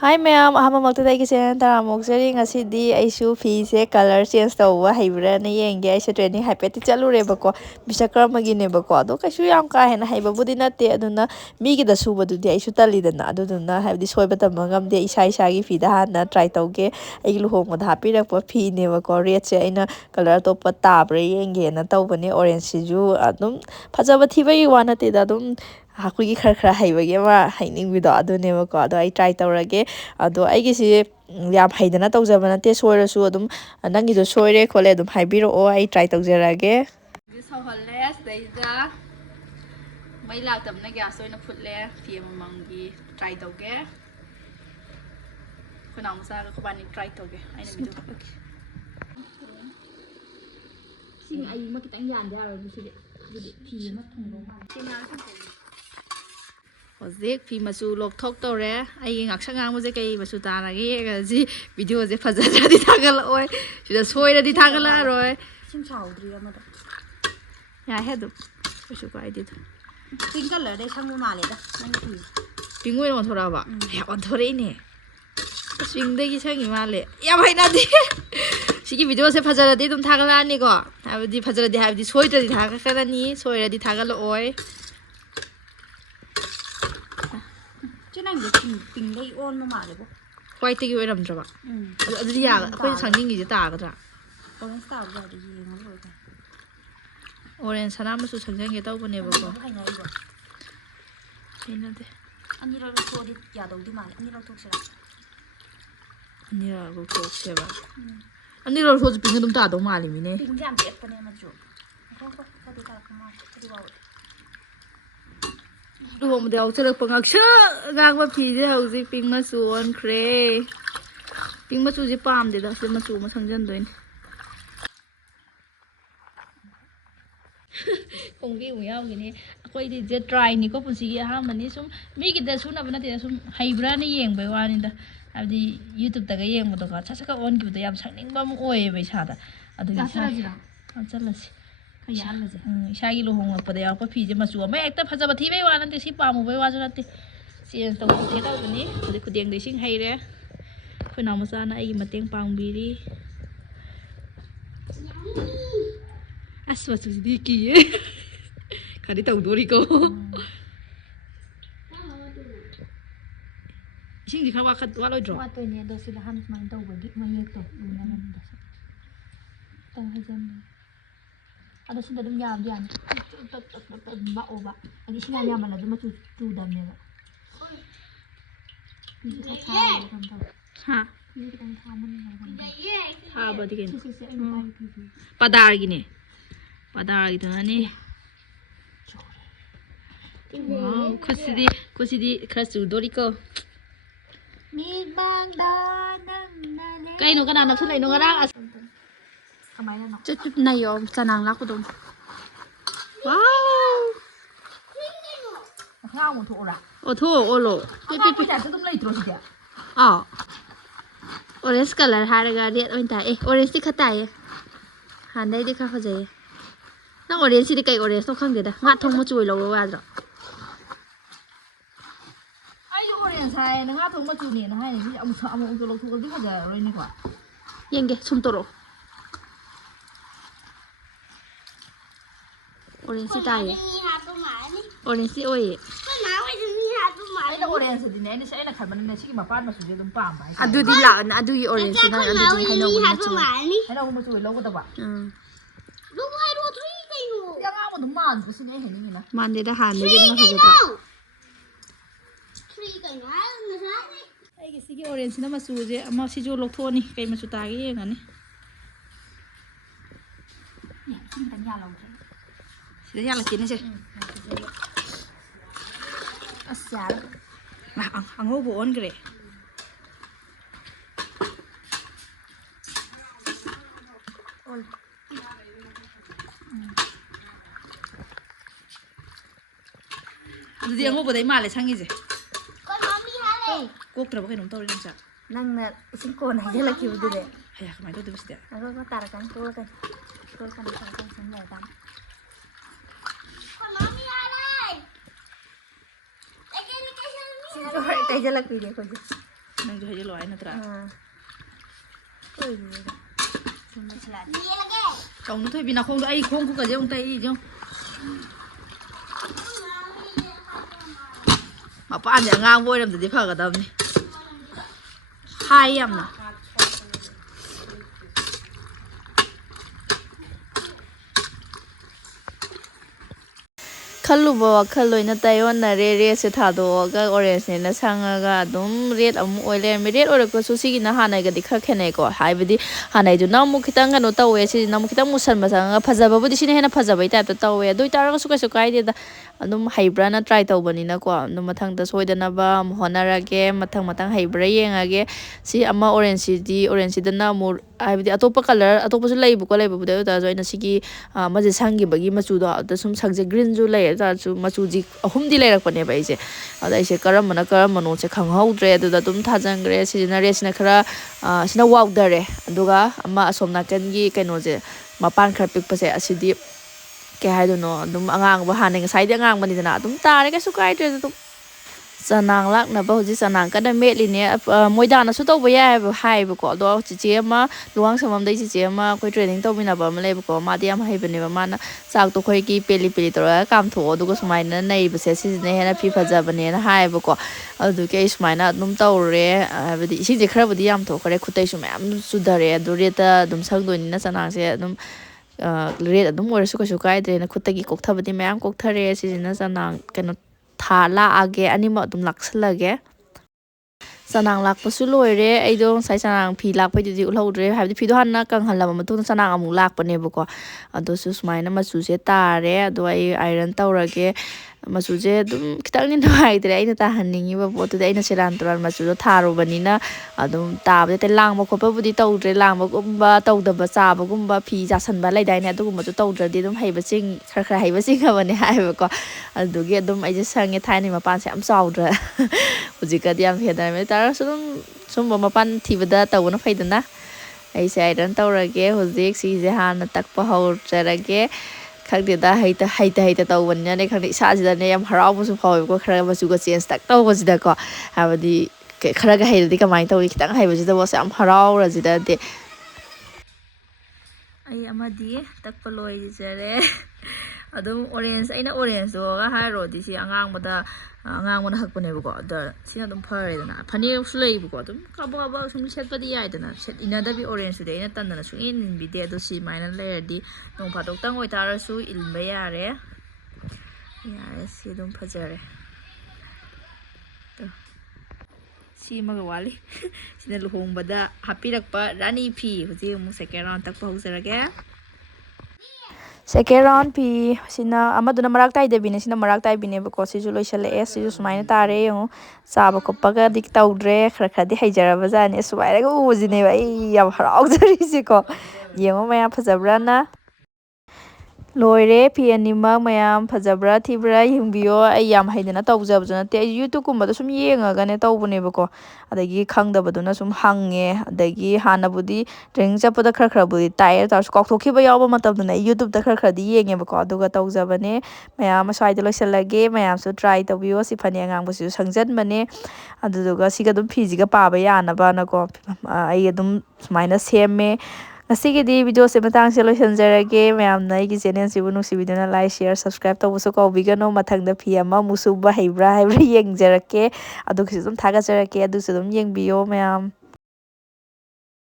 Hi ma'am, ahamamagtada ay kasi taramogzeri ngasidi aisu fiise color change tawwa haibra na yenge aisu training haipeti chalureba ko bisakramagine ado kaisu yam ka hena haibabudi natte aduna migida subadudi aisu talidana aduna haibdi soiba tamagamde isa isagi fida hana try tawge ai luhongmada hapirakpa finebako red se aina color topa tabra yenge na tawbane orange siju adum fajaba thibagi wa nateda adum ꯑꯩꯈꯣꯏꯒꯤ ꯈꯔ ꯍꯩꯕꯒꯤ ꯑꯃ ꯍꯩꯅꯤꯡꯕꯤꯗꯣ ꯑꯗꯨꯅꯦꯕꯀꯣ ꯑꯗꯣ ꯑꯩ try ꯇꯧꯔꯒꯦ ꯑꯗꯣ ꯑꯩꯒꯤꯁꯤ ꯌꯥꯝ ꯍꯩꯗꯅ ꯇꯧꯖꯕ ꯅꯠꯇꯦ ꯁꯣꯏꯔꯁꯨ ꯑꯗꯨꯝ ꯅꯪꯒꯤꯗꯣ ꯁꯣꯏꯔꯦ ꯈꯣꯠꯂꯦ ꯑꯗꯨꯝ ꯍꯥꯏꯕꯤꯔꯛꯑꯣ ꯑꯩ ꯇ꯭ꯔꯥꯏ ꯇꯧꯖꯔꯒꯦ ꯁꯧꯍꯜꯂꯦ ꯁꯤꯗꯩꯁꯤꯗ ꯃꯩ ꯂꯥꯛꯇꯕꯅ ꯒ꯭ꯌꯥꯁ ꯑꯣꯏꯅ ꯐꯨꯠꯂꯦ ꯐꯤ ꯑꯃꯃꯝꯒꯤ ꯇ꯭ꯔꯥꯏ ꯇꯧꯒꯦ ꯑꯩꯈꯣꯏ ꯅꯥꯎ ꯃꯆꯥꯒ ꯈꯨꯕꯥꯅꯤ ꯇ꯭ꯔꯥꯏ ꯇꯧꯒꯦ ꯑꯩꯅ ꯚꯤꯗꯤꯑꯣ ꯍꯥꯞꯄꯛꯀꯦ ꯏꯁꯤꯡ ꯑꯏꯪꯕ ꯈꯤꯇꯪ ꯌꯥꯟꯗ ꯌꯥꯔꯣꯏ ꯁꯤꯗꯤ ꯑꯗꯨꯗꯤ ꯐꯤ ꯑꯃ ꯊꯝꯗꯧ ꯃꯥꯜꯂꯦ ꯍꯧꯖꯤꯛ ꯐꯤ ꯃꯆꯨ ꯂꯧꯊꯣꯛꯇꯧꯔꯦ ꯑꯩꯒꯤ ꯉꯥꯛꯁꯪ ꯉꯥꯡꯕꯁꯦ ꯀꯩ ꯃꯆꯨ ꯇꯥꯔꯒꯦ ꯌꯦꯡꯉꯁꯤ ꯚꯤꯗꯤꯑꯣꯁꯦ ꯐꯖꯗ꯭ꯔꯗꯤ ꯊꯥꯒꯠꯂꯛꯑꯣꯏ ꯁꯤꯗ ꯁꯣꯏꯔꯗꯤ ꯊꯥꯒꯠꯂꯛꯑꯔꯣꯏ ꯏꯁꯤꯡ ꯁꯥꯎꯗ꯭ꯔꯤ ꯑꯃꯗ ꯌꯥꯏꯍꯦ ꯑꯗꯨꯝ ꯀꯩꯁꯨ ꯀꯥꯏꯗꯦꯗ ꯄꯤꯡ ꯀꯂꯔꯗꯩ ꯁꯪꯕ ꯃꯥꯜꯂꯦꯗ ꯅꯪꯒꯤ ꯐꯤ ꯄꯤꯡ ꯑꯣꯏꯅ ꯑꯣꯟꯊꯣꯔꯛꯑꯕ ꯑꯣꯟꯊꯣꯔꯛꯏꯅꯦ ꯄꯤꯡꯗꯒꯤ ꯁꯪꯉꯤ ꯃꯥꯜꯂꯦ ꯌꯥꯝ ꯍꯩꯅꯗꯦ ꯁꯤꯒꯤ ꯚꯤꯗꯤꯑꯣꯁꯦ ꯐꯖꯔꯗꯤ ꯑꯗꯨꯝ ꯊꯥꯒꯠꯂꯛꯑꯅꯤꯀꯣ ꯍꯥꯏꯕꯗꯤ ꯐꯖꯔꯗꯤ ꯍꯥꯏꯕꯗꯤ ꯁꯣꯏꯗ꯭ꯔꯗꯤ ꯊꯥꯒꯠꯀꯗꯅꯤ ꯁꯣꯏꯔꯗꯤ ꯊꯥꯒꯠꯂꯛꯑꯣꯏ ꯅꯪꯗꯤ ꯄꯤꯡꯗꯒꯤ ꯑꯣꯟꯕ ꯃꯥꯜꯂꯦꯕꯣ ꯍ꯭ꯋꯥꯏꯠꯇꯒꯤ ꯑꯣꯏꯔꯝꯗ꯭ꯔꯕ ꯑꯗꯨꯗꯤ ꯑꯩꯈꯣꯏꯅ ꯁꯪꯅꯤꯡꯉꯤꯁꯦ ꯇꯥꯒꯗ꯭ꯔꯥ ꯑꯣꯔꯦꯟꯖ ꯇꯥꯕ ꯌꯥꯗꯤ ꯌꯦꯡꯉ ꯂꯣꯏꯔꯦ ꯑꯣꯔꯦꯟꯖ ꯁꯅꯥ ꯃꯆꯨ ꯁꯪꯖꯟꯒꯦ ꯇꯧꯕꯅꯦꯕꯀꯣ ꯍꯩꯅꯗꯦ ꯑꯅꯤꯔꯛ ꯂꯧꯊꯣꯛꯑꯗꯤ ꯌꯥꯗꯧꯗꯤ ꯃꯥꯜꯂꯦ ꯑꯅꯤꯔꯛ ꯂꯧꯊꯣꯛꯁꯤꯔꯥ ꯑꯅꯤꯔꯛ ꯂꯧꯊꯣꯛꯁꯦꯕ ꯑꯅꯤꯔꯛ ꯂꯧꯊꯣꯛꯑꯁꯨ ꯄꯤꯡ ꯑꯗꯨꯝ ꯇꯥꯗꯧ ꯃꯥꯜꯂꯤꯃꯤꯅꯦ ꯄꯤꯡꯁꯦ ꯌꯥꯝ ꯄꯦꯠꯄꯅꯦ ꯃꯆꯨ ꯈꯔꯗꯤ ꯇꯥꯔꯛꯄ ꯃꯥꯜꯂꯦ ꯑꯗꯨ ꯋꯥꯎꯋꯦ ꯂꯨꯍꯣꯡꯕꯗ ꯌꯥꯎꯖꯔꯛꯄ ꯉꯥꯛꯁꯪ ꯉꯥꯡꯕ ꯐꯤꯁꯦ ꯍꯧꯖꯤꯛ ꯄꯤꯡ ꯃꯆꯨ ꯑꯣꯟꯈ꯭ꯔꯦ ꯄꯤꯡ ꯃꯆꯨꯁꯦ ꯄꯥꯝꯗꯦꯗ ꯁꯤꯗ ꯃꯆꯨ ꯑꯃ ꯁꯪꯖꯟꯗꯣꯏꯅꯦ ꯈꯣꯡꯕꯤ ꯑꯃꯨꯛ ꯌꯥꯎꯈꯤꯅꯤ ꯑꯩꯈꯣꯏꯗꯤ ꯖꯦ ꯇ꯭ꯔꯥꯏꯅꯤꯀꯣ ꯄꯨꯟꯁꯤꯒꯤ ꯑꯍꯥꯟꯕꯅꯤ ꯁꯨꯝ ꯃꯤꯒꯤꯗ ꯁꯨꯅꯕ ꯅꯠꯇꯦꯗ ꯁꯨꯝ ꯍꯩꯕ꯭ꯔꯥꯅ ꯌꯦꯡꯕꯩ ꯋꯥꯅꯤꯗ ꯍꯥꯏꯕꯗꯤ ꯌꯨꯇꯨꯕꯇꯒ ꯌꯦꯡꯕꯗꯣꯀꯣ ꯁꯠ ꯁꯠꯀ ꯑꯣꯟꯈꯤꯕꯗꯣ ꯌꯥꯝ ꯁꯪꯅꯤꯡꯕ ꯑꯃ ꯑꯣꯏꯌꯦꯕ ꯏꯁꯥꯗ ꯑꯗꯨꯒꯤ ꯍꯥꯞꯆꯜꯂꯁꯤ ꯏꯁꯥꯒꯤ ꯂꯨꯍꯣꯡꯂꯛꯄꯗ ꯌꯥꯎꯔꯛꯄ ꯐꯤꯁꯦ ꯃꯆꯨ ꯑꯃ ꯍꯦꯛꯇ ꯐꯖꯕ ꯊꯤꯕꯩ ꯋꯥ ꯅꯠꯇꯦ ꯁꯤ ꯄꯥꯝꯃꯨꯕꯩ ꯋꯥꯁꯨ ꯅꯠꯇꯦ ꯆꯦꯟꯖ ꯇꯧꯊꯣꯛꯀꯦ ꯇꯧꯕꯅꯤ ꯍꯧꯖꯤꯛ ꯈꯨꯗꯦꯡꯗ ꯏꯁꯤꯡ ꯍꯩꯔꯦ ꯑꯩꯈꯣꯏ ꯅꯥꯎ ꯃꯆꯥꯅ ꯑꯩꯒꯤ ꯃꯇꯦꯡ ꯄꯥꯡꯕꯤꯔꯤ ꯑꯁ ꯃꯆꯨꯁꯤꯗꯤ ꯀꯤꯌꯦ ꯈꯔꯗꯤ ꯇꯧꯗꯣꯔꯤꯀꯣ ꯏꯁꯤꯡꯁꯤ ꯈꯔ ꯋꯥꯠꯂꯣꯏꯗ꯭ꯔꯣ ꯋꯥꯠꯇꯣꯏꯅꯦ ꯑꯗꯣ ꯁꯤꯗ ꯍꯥꯟꯅ ꯁꯨꯃꯥꯏꯅ ꯇꯧꯕꯒꯤ ꯃꯌꯦꯛꯇꯣ ꯎꯅꯕꯅꯤꯗ ꯈꯤꯇꯪ ꯍꯩꯖꯟꯕ ꯑꯗꯣ ꯁꯤꯗ ꯑꯗꯨꯝ ꯌꯥꯝꯗꯤ ꯌꯥꯅꯤ ꯑꯗꯨꯝ ꯂꯥꯛꯑꯣꯕ ꯍꯥꯏꯗꯤ ꯏꯁꯤꯡ ꯌꯥꯝ ꯌꯥꯝꯃꯜꯂꯁꯨ ꯃꯆꯨ ꯆꯨꯗꯕꯅꯦꯕ ꯊꯥꯕꯗꯤ ꯀꯩꯅꯣ ꯄꯗꯥꯔꯒꯤꯅꯦ ꯄꯗꯥꯔꯒꯤꯗꯨꯅꯅꯤ ꯈꯨꯠꯁꯤꯗꯤ ꯈꯔ ꯆꯨꯗꯣꯔꯤꯀꯣ ꯀꯩꯅꯣ ꯀꯅꯥ ꯅꯞꯁꯜꯂꯛꯏꯅꯣ ꯉꯔꯥꯡ ꯀꯃꯥꯏꯅꯅꯣ ꯆꯨꯞ ꯅꯩꯌꯣ ꯆꯅꯥꯡ ꯂꯥꯛꯄꯗꯣ ꯋꯥꯎ ꯉꯥ ꯑꯃꯨꯛ ꯊꯣꯛꯎꯔꯥ ꯑꯣꯊꯣꯛꯑꯣ ꯑꯣꯜꯂꯣ ꯑꯗꯨꯝ ꯂꯩꯇ꯭ꯔꯣ ꯁꯤꯗꯤ ꯑꯥꯎ ꯑꯣꯔꯦꯟꯖ ꯀꯂꯔ ꯍꯥꯏꯔꯒ ꯔꯦꯗ ꯑꯣꯏꯅ ꯇꯥꯏ ꯑꯣꯔꯦꯟꯖꯇꯤ ꯈꯔ ꯇꯥꯏꯌꯦ ꯍꯥꯟꯅꯩꯗꯤ ꯈꯔ ꯐꯖꯩꯌꯦ ꯅꯪ ꯑꯣꯔꯦꯟꯖꯁꯤꯗꯤ ꯀꯩ ꯑꯣꯔꯦꯟꯖꯅꯣ ꯈꯪꯗꯦꯗ ꯉꯥ ꯊꯣꯡ ꯃꯆꯨ ꯑꯣꯏ ꯂꯧꯔꯣ ꯌꯥꯗ꯭ꯔꯣ ꯑꯩꯁꯨ ꯑꯣꯔꯦꯟꯖ ꯍꯥꯏꯌꯦꯅ ꯉꯥ ꯊꯣꯡ ꯃꯆꯨꯅꯦꯅ ꯍꯥꯏꯅꯤ ꯁꯤ ꯑꯃꯨꯛ ꯂꯧꯊꯣꯛꯑꯗꯤ ꯐꯖꯔꯔꯣꯏꯅꯦꯀꯣ ꯌꯦꯡꯒꯦ ꯁꯨꯝ ꯇꯧꯔꯛꯑꯣ orange tayo. Orange oye. Ay na orange din eh. Sa ina kaban na sige mapan masudi dum pamba. Adu di la na adu yi orange na adu di haino mo machu. Haino mo machu lo ko da ba. Lu hai ro three kayo. Ya nga mo dum man bu sine he ni na. Man de da han de na fajata. Three kayo na sa. Ay gi sige orange na machu je ama si jo lok thoni kai machu ta gi yengani. Ya kin tan ya lo. Sila yang lagi ni sih. Asyal. Nah, anggo buon kere. Ol. Jadi anggo bodai male sangi je. Kon mami hale. Kok terba kai nom tau rin sa. Nang na singko na je lagi bodu de. Haya kamai tu bes dia. Anggo ko tarakan ko kan. Ko kan sang lai tam. Tay jalak video ko. ꯅꯪꯁꯨ ꯍꯩꯖꯤꯜꯂꯣ ꯍꯥꯏ ꯅꯠꯇ꯭ꯔꯥ ꯇꯧꯅꯨ ꯊꯣꯏꯕꯤ ꯅꯥꯈꯣꯡꯗꯣ ꯑꯩ ꯈꯣꯡ ꯈꯨꯠꯀꯁꯦ ꯑꯃꯨꯛ ꯇꯩ ꯌꯦꯡꯉꯨ ꯃꯄꯥꯟꯁꯦ ꯑꯉꯥꯡꯕ ꯑꯣꯏꯔꯝꯗꯗꯤ ꯐꯒꯗꯕꯅꯤ ꯍꯥꯏ ꯌꯥꯝꯅ ꯈꯜꯂꯨꯕ ꯋꯥꯈꯜ ꯂꯣꯏꯅ ꯇꯥꯏꯌꯣꯟꯅꯔꯦ ꯔꯦꯠꯁꯦ ꯊꯥꯗꯣꯛꯑꯒ ꯑꯣꯔꯦꯟꯖꯅꯦꯅ ꯁꯪꯉꯒ ꯑꯗꯨꯝ ꯔꯦꯠ ꯑꯃꯨꯛ ꯑꯣꯏ ꯂꯩꯔꯝꯃꯦ ꯔꯦꯠ ꯑꯣꯏꯔꯛꯄꯁꯨ ꯁꯤꯒꯤꯅ ꯍꯥꯟꯅꯒꯗꯤ ꯈꯔ ꯈꯦꯠꯅꯩꯀꯣ ꯍꯥꯏꯕꯗꯤ ꯍꯥꯟꯅꯩꯗꯨꯅ ꯑꯃꯨꯛ ꯈꯤꯇꯪ ꯀꯩꯅꯣ ꯇꯧꯋꯦ ꯁꯤꯁꯤꯅ ꯑꯃꯨꯛ ꯈꯤꯇꯪ ꯃꯨꯁꯟꯕ ꯆꯪꯉꯒ ꯐꯖꯕꯕꯨꯗꯤ ꯁꯤꯅ ꯍꯦꯟꯅ ꯐꯖꯕꯩ ꯇꯥꯏꯞꯇ ꯇꯧꯋꯦ ꯑꯗꯨ ꯑꯣꯏꯇꯥꯔꯒꯁꯨ ꯀꯩꯁꯨ ꯀꯥꯏꯗꯦꯗ ꯑꯗꯨꯝ ꯍꯩꯕ꯭ꯔꯥꯅ ꯇ꯭ꯔꯥꯏ ꯇꯧꯕꯅꯤꯅꯀꯣ ꯑꯗꯨꯝ ꯃꯊꯪꯗ ꯁꯣꯏꯗꯅꯕ ꯑꯃꯨꯛ ꯍꯣꯠꯅꯔꯒꯦ ꯃꯊꯪ ꯍꯩꯕ꯭ꯔꯥ ꯌꯦꯡꯉꯒꯦ ꯁꯤ ꯑꯃ ꯑꯣꯔꯦꯟꯖꯁꯤꯗꯅ ꯑꯃꯨꯛ ꯍꯥꯏꯕꯗꯤ ꯑꯇꯣꯞꯄ ꯀꯂꯔ ꯑꯇꯣꯞꯄꯁꯨ ꯂꯩꯕꯀꯣ ꯂꯩꯕꯕꯨꯗꯤ ꯑꯗꯨ ꯑꯣꯏꯇꯥꯔꯁꯨ ꯑꯩꯅ ꯁꯤꯒꯤ ꯑꯃꯁꯦ ꯁꯪꯈꯤꯕꯒꯤ ꯃꯆꯨꯗꯣ ꯑꯗꯨꯗ ꯁꯨꯝ ꯁꯪꯖꯦ ꯒ꯭ꯔꯤꯟꯁꯨ ꯂꯩ ꯑꯗꯨ ꯑꯣꯏꯇꯥꯔꯁꯨ ꯃꯆꯨꯁꯤ ꯑꯍꯨꯝꯗꯤ ꯂꯩꯔꯛꯄꯅꯦꯕ ꯑꯩꯁꯦ ꯑꯗ ꯑꯩꯁꯦ ꯀꯔꯝꯕꯅꯣꯁꯦ ꯈꯪꯍꯧꯗ꯭ꯔꯦ ꯑꯗꯨꯗ ꯑꯗꯨꯝ ꯊꯥꯖꯟꯈ꯭ꯔꯦ ꯁꯤꯖꯤꯅ ꯔꯦꯠꯁꯤꯅ ꯈꯔ ꯁꯤꯅ ꯋꯥꯎꯊꯔꯦ ꯑꯗꯨꯒ ꯑꯃ ꯑꯁꯣꯝ ꯅꯥꯀꯟꯒꯤ ꯀꯩꯅꯣꯁꯦ ꯃꯄꯥꯟ ꯈꯔ ꯄꯤꯛꯄꯁꯦ ꯑꯁꯤꯗꯤ ꯀꯩ ꯍꯥꯏꯗꯣꯏꯅꯣ ꯑꯗꯨꯝ ꯑꯉꯥꯡꯕ ꯍꯥꯟꯅꯩ ꯉꯁꯥꯏꯗꯤ ꯑꯉꯥꯡꯕꯅꯤꯗꯅ ꯑꯗꯨꯝ ꯇꯥꯔꯦ ꯀꯩꯁꯨ ꯀꯥꯏꯗ꯭ꯔꯦꯗ ꯑꯗꯨꯝ ꯆꯅꯥꯡ ꯂꯥꯛꯅꯕ ꯍꯧꯖꯤꯛ ꯆꯅꯥꯡ ꯀꯟꯅ ꯃꯦꯠꯂꯤꯅꯦ ꯃꯣꯏꯗꯥꯅꯁꯨ ꯇꯧꯕ ꯌꯥꯏ ꯍꯥꯏꯌꯦꯕꯀꯣ ꯑꯗꯣ ꯆꯤꯆꯦ ꯑꯃ ꯂꯨꯋꯥꯡ ꯁꯝꯃꯝꯗꯩ ꯆꯤꯆꯦ ꯑꯃ ꯑꯩꯈꯣꯏ ꯇ꯭ꯔꯦꯅꯤꯡ ꯇꯧꯃꯤꯟꯅꯕ ꯑꯃ ꯂꯩꯕꯀꯣ ꯃꯥꯗꯤ ꯌꯥꯝ ꯍꯩꯕꯅꯦꯕ ꯃꯥꯅ ꯆꯥꯛꯇꯣ ꯑꯩꯈꯣꯏꯒꯤ ꯄꯦꯂꯤ ꯄꯦꯂꯤ ꯇꯧꯔꯒ ꯀꯥꯝꯊꯣꯛꯑꯣ ꯑꯗꯨꯒ ꯁꯨꯃꯥꯏꯅ ꯅꯩꯕꯁꯦ ꯁꯤꯁꯤꯅ ꯍꯦꯟꯅ ꯐꯤ ꯐꯖꯕꯅꯦꯅ ꯍꯥꯏꯌꯦꯕꯀꯣ ꯑꯗꯨꯒꯤ ꯑꯩ ꯁꯨꯃꯥꯏꯅ ꯑꯗꯨꯝ ꯇꯧꯔꯦ ꯍꯥꯏꯕꯗꯤ ꯏꯁꯤꯡꯁꯦ ꯈꯔꯕꯨꯗꯤ ꯌꯥꯝ ꯊꯣꯛꯈ꯭ꯔꯦ ꯈꯨꯠꯇꯩꯁꯨ ꯃꯌꯥꯝ ꯆꯨꯊꯔꯦ ꯑꯗꯨ ꯔꯦꯠꯇ ꯑꯗꯨꯝ ꯁꯪꯗꯣꯏꯅꯤꯅ ꯆꯅꯥꯡꯁꯦ ꯑꯗꯨꯝ ꯔꯦꯠ ꯑꯗꯨꯝ ꯑꯣꯏꯔꯁꯨ ꯀꯩꯁꯨ ꯀꯥꯏꯗ꯭ꯔꯦꯅ ꯈꯨꯠꯇꯒꯤ ꯀꯣꯛꯊꯕꯗꯤ ꯃꯌꯥꯝ ꯀꯣꯛꯊꯔꯛꯑꯦ ꯁꯤꯁꯤꯅ ꯆꯅꯥꯡ ꯀꯩꯅꯣ ꯂꯥꯛꯑꯒꯦ ꯑꯅꯤꯃꯛ ꯑꯗꯨꯝ ꯂꯥꯛꯁꯜꯂꯒꯦ ꯆꯅꯥꯡ ꯂꯥꯛꯄꯁꯨ ꯂꯣꯏꯔꯦ ꯑꯩꯗꯣ ꯉꯁꯥꯏ ꯆꯅꯥꯡ ꯐꯤ ꯂꯥꯛꯄꯩꯗꯨꯗꯤ ꯎꯠꯍꯧꯗ꯭ꯔꯦ ꯍꯥꯏꯕꯗꯤ ꯐꯤꯗꯣ ꯍꯥꯟꯅ ꯀꯪꯍꯜꯂꯕ ꯃꯇꯨꯡꯗ ꯆꯅꯥꯡ ꯑꯃꯨꯛ ꯂꯥꯛꯄꯅꯦꯕꯀꯣ ꯑꯗꯨꯁꯨ ꯁꯨꯃꯥꯏꯅ ꯃꯆꯨꯁꯦ ꯇꯥꯔꯦ ꯑꯗꯣ ꯑꯩ ꯑꯥꯏꯔꯟ ꯇꯧꯔꯒꯦ ꯃꯆꯨꯁꯦ ꯑꯗꯨꯝ ꯈꯤꯇꯪꯗꯤ ꯅꯨꯡꯉꯥꯏꯇ꯭ꯔꯦ ꯑꯩꯅ ꯇꯥꯍꯟꯅꯤꯡꯉꯤꯕ ꯄꯣꯠꯇꯨꯗꯤ ꯑꯩꯅ ꯁꯦꯔꯥꯟ ꯇꯨꯔꯥꯟ ꯃꯆꯨꯗꯣ ꯊꯥꯔꯨꯕꯅꯤꯅ ꯑꯗꯨꯝ ꯇꯥꯕꯗ ꯂꯥꯡꯕ ꯈꯣꯠꯄꯕꯨꯗꯤ ꯇꯧꯗ꯭ꯔꯦ ꯂꯥꯡꯕꯒꯨꯝꯕ ꯇꯧꯗꯕ ꯆꯥꯕꯒꯨꯝꯕ ꯐꯤ ꯆꯥꯁꯟꯕ ꯂꯩꯗꯥꯏꯅꯦ ꯑꯗꯨꯒꯨꯝꯕꯗꯣ ꯇꯧꯗ꯭ꯔꯗꯤ ꯑꯗꯨꯝ ꯈꯔ ꯍꯩꯕ ꯆꯤꯡꯉꯕꯅꯦ ꯍꯥꯏꯕꯀꯣ ꯑꯗꯨꯒꯤ ꯑꯗꯨꯝ ꯑꯩꯁꯦ ꯁꯪꯉꯦ ꯊꯥꯏꯅꯩ ꯃꯄꯥꯟꯁꯦ ꯌꯥꯝ ꯆꯥꯎꯗ꯭ꯔꯥ ꯍꯧꯖꯤꯛꯀꯗꯤ ꯌꯥꯝ ꯍꯦꯟꯅꯔꯝꯃꯦ ꯇꯥꯔꯁꯨ ꯑꯗꯨꯝ ꯁꯨꯝꯕ ꯃꯄꯥꯟ ꯊꯤꯕꯗ ꯇꯧꯕꯅ ꯐꯩꯗꯅ ꯑꯩꯁꯦ ꯑꯥꯏꯔꯟ ꯇꯧꯔꯒꯦ ꯍꯧꯖꯤꯛ ꯁꯤꯁꯦ ꯍꯥꯟꯅ ꯇꯛꯄ ꯍꯧꯖꯔꯒꯦ ꯈꯪꯗꯦꯗ ꯍꯩꯇ ꯇꯧꯕꯅꯤꯅꯅꯦ ꯈꯪꯗꯦ ꯏꯁꯥꯁꯤꯗꯅꯦ ꯌꯥꯝ ꯍꯔꯥꯎꯕꯁꯨ ꯐꯥꯎꯋꯦꯕꯀꯣ ꯈꯔ ꯃꯆꯨꯒ ꯆꯦꯟꯖ ꯇꯛ ꯇꯧꯕꯁꯤꯗꯀꯣ ꯍꯥꯏꯕꯗꯤ ꯈꯔꯒ ꯍꯩꯔꯗꯤ ꯀꯃꯥꯏꯅ ꯇꯧꯋꯤ ꯈꯤꯇꯪ ꯍꯩꯕꯁꯤꯗꯕꯨꯁꯨ ꯌꯥꯝ ꯍꯔꯥꯎꯔꯁꯤꯗꯗꯤ ꯑꯩ ꯑꯃꯗꯤ ꯇꯛꯄ ꯂꯣꯏꯖꯔꯦ ꯑꯗꯨꯝ ꯑꯩꯅ ꯑꯣꯔꯦꯟꯖꯇꯣꯒ ꯍꯥꯏꯔꯨꯔꯗꯤ ꯁꯤ ꯑꯉꯥꯡꯕꯅ ꯍꯛꯄꯅꯦꯕꯀꯣ ꯑꯗ ꯁꯤꯅ ꯑꯗꯨꯝ ꯐꯔꯦꯗꯅ ꯐꯅꯦꯛꯁꯨ ꯂꯩꯌꯦꯕꯀꯣ ꯑꯗꯨꯝ ꯀꯥꯕꯛ ꯁꯨꯝ ꯁꯦꯠꯄꯗꯤ ꯌꯥꯏꯗꯅ ꯏꯟꯅꯗꯕꯤ ꯑꯣꯔꯦꯟꯖꯇꯨꯗꯤ ꯑꯩꯅ ꯇꯟꯗꯅ ꯁꯨꯡꯏꯟ ꯏꯟꯕꯤꯗꯦ ꯑꯗꯣ ꯁꯤꯃꯥꯏꯅ ꯂꯩꯔꯗꯤ ꯅꯣꯡ ꯐꯥꯗꯣꯛꯇꯪ ꯑꯣꯏꯇꯥꯔꯁꯨ ꯏꯟꯕ ꯌꯥꯔꯦ ꯁꯤ ꯑꯗꯨꯝ ꯐꯖꯔꯦ ꯁꯤꯃꯒ ꯋꯥꯠꯂꯤ ꯁꯤꯅ ꯂꯨꯍꯣꯡꯕꯗ ꯍꯥꯞꯄꯤꯔꯛꯄ ꯔꯥꯅꯤ ꯐꯤ ꯍꯧꯖꯤꯛ ꯑꯃꯨꯛ ꯁꯦꯀꯦꯟ ꯔꯥꯎꯟ ꯇꯛꯄ ꯍꯧꯖꯔꯒꯦ ꯁꯦꯀꯦꯟ ꯔꯥꯎꯟ ꯐꯤ ꯁꯤꯅ ꯑꯃꯗꯨꯅ ꯃꯔꯥꯛ ꯇꯥꯏꯗꯕꯤꯅꯦ ꯁꯤꯅ ꯃꯔꯥꯛ ꯇꯥꯏꯕꯤꯅꯦꯕꯀꯣ ꯁꯤꯁꯨ ꯂꯣꯏꯁꯤꯜꯂꯛꯑꯦ ꯁꯤꯁꯨ ꯁꯨꯃꯥꯏꯅ ꯇꯥꯔꯦ ꯌꯦꯡꯉꯨ ꯆꯥꯕ ꯈꯣꯠꯄꯒꯗꯤ ꯇꯧꯗ꯭ꯔꯦ ꯈꯔꯗꯤ ꯍꯩꯖꯔꯕꯖꯥꯠꯅꯤ ꯁꯨꯃꯥꯏꯅꯒ ꯎꯕꯁꯤꯅꯦꯕ ꯑꯩ ꯌꯥꯝ ꯍꯔꯥꯎꯖꯔꯤꯁꯦꯀꯣ ꯌꯦꯡꯉꯣ ꯃꯌꯥꯝ ꯐꯖꯕ꯭ꯔꯅ ꯂꯣꯏꯔꯦ ꯐꯤ ꯑꯅꯤꯃꯛ ꯃꯌꯥꯝ ꯐꯖꯕ꯭ꯔꯥ ꯊꯤꯕ꯭ꯔꯥ ꯌꯦꯡꯕꯤꯌꯣ ꯑꯩ ꯌꯥꯝ ꯍꯩꯗꯅ ꯇꯧꯖꯕꯁꯨ ꯅꯠꯇꯦ ꯑꯩ ꯌꯨꯇ꯭ꯌꯨꯕꯀꯨꯝꯕꯗ ꯁꯨꯝ ꯌꯦꯡꯉꯒꯅꯦ ꯇꯧꯕꯅꯦꯕꯀꯣ ꯑꯗꯒꯤ ꯈꯪꯗꯕꯗꯨꯅ ꯁꯨꯝ ꯍꯪꯉꯦ ꯑꯗꯒꯤ ꯍꯥꯟꯅꯕꯨꯗꯤ ꯇ꯭ꯔꯦꯅꯤꯡ ꯆꯠꯄꯗ ꯈꯔꯕꯨꯗꯤ ꯇꯥꯛꯑꯦ ꯇꯧꯔꯁꯨ ꯀꯥꯎꯊꯣꯛꯈꯤꯕ ꯌꯥꯎꯕ ꯃꯇꯝꯗꯅ ꯑꯩ ꯌꯨꯇ꯭ꯌꯨꯕꯇ ꯈꯔꯗꯤ ꯌꯦꯡꯉꯦꯕꯀꯣ ꯑꯗꯨꯒ ꯇꯧꯖꯕꯅꯦ ꯃꯌꯥꯝ ꯑꯃ ꯁ꯭ꯋꯥꯏꯗ ꯂꯣꯏꯁꯤꯜꯂꯒꯦ ꯃꯌꯥꯝꯁꯨ ꯇ꯭ꯔꯥꯏ ꯇꯧꯕꯤꯌꯣ ꯁꯤ ꯐꯅꯦꯛ ꯑꯉꯥꯡꯕꯁꯤꯁꯨ ꯁꯪꯖꯟꯕꯅꯦ ꯑꯗꯨꯗꯨꯒ ꯁꯤꯒ ꯑꯗꯨꯝ ꯐꯤꯁꯤꯒ ꯄꯥꯕ ꯌꯥꯅꯕꯅꯀꯣ ꯑꯩ ꯑꯗꯨꯝ ꯁꯨꯃꯥꯏꯅ ꯁꯦꯝꯃꯦ ꯉꯁꯤꯒꯤꯗꯤ ꯚꯤꯗꯤꯑꯣꯁꯦ ꯃꯇꯥꯡꯁꯦ ꯂꯣꯏꯁꯤꯟꯖꯔꯒꯦ ꯃꯌꯥꯝꯅ ꯑꯩꯒꯤ ꯆꯦꯅꯦꯜꯁꯤꯕꯨ ꯅꯨꯡꯁꯤꯕꯤꯗꯨꯅ ꯂꯥꯏꯛ ꯁꯤꯌꯔ ꯁꯕꯁꯀ꯭ꯔꯥꯏꯕ ꯇꯧꯕꯁꯨ ꯀꯥꯎꯕꯤꯒꯅꯨ ꯃꯊꯪꯗ ꯐꯤ ꯑꯃꯃꯨꯛ ꯁꯨꯕ ꯍꯩꯕ꯭ꯔꯥ ꯌꯦꯡꯖꯔꯛꯀꯦ ꯑꯗꯨꯒꯤꯁꯨ ꯑꯗꯨꯝ ꯊꯥꯒꯠꯆꯔꯛꯀꯦ ꯑꯗꯨꯁꯨ ꯑꯗꯨꯝ ꯌꯦꯡꯕꯤꯌꯣ ꯃꯌꯥꯝ